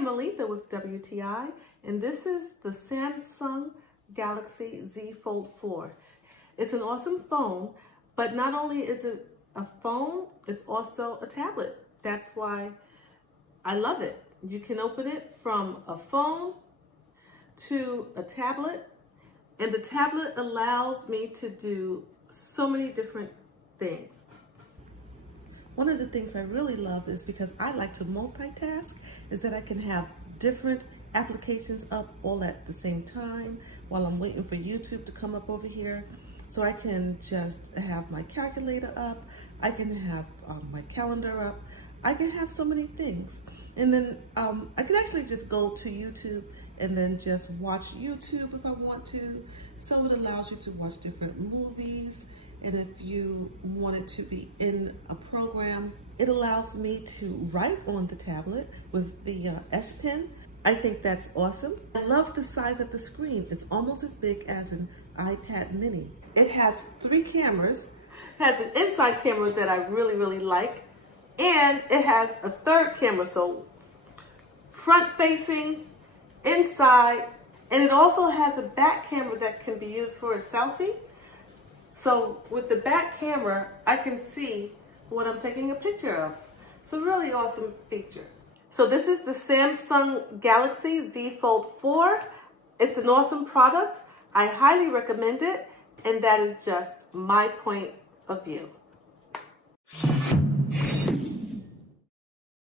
am Melitha with WTI, and this is the Samsung Galaxy Z Fold4. It's an awesome phone, but not only is it a phone, it's also a tablet. That's why I love it. You can open it from a phone to a tablet, and the tablet allows me to do so many different things. One of the things I really love is because I like to multitask, is that I can have different applications up all at the same time while I'm waiting for YouTube to come up over here. So I can just have my calculator up, I can have my calendar up, I can have so many things. And then I can actually just go to YouTube and then just watch YouTube if I want to. So it allows you to watch different movies. And if you wanted to be in a program, it allows me to write on the tablet with the S Pen. I think that's awesome. I love the size of the screen. It's almost as big as an iPad mini. It has 3 cameras. It has an inside camera that I really like. And it has a third camera, so front facing, inside, and it also has a back camera that can be used for a selfie. So with the back camera, I can see what I'm taking a picture of. It's a really awesome feature. So this is the Samsung Galaxy Z Fold4. It's an awesome product. I highly recommend it, and that is just my point of view.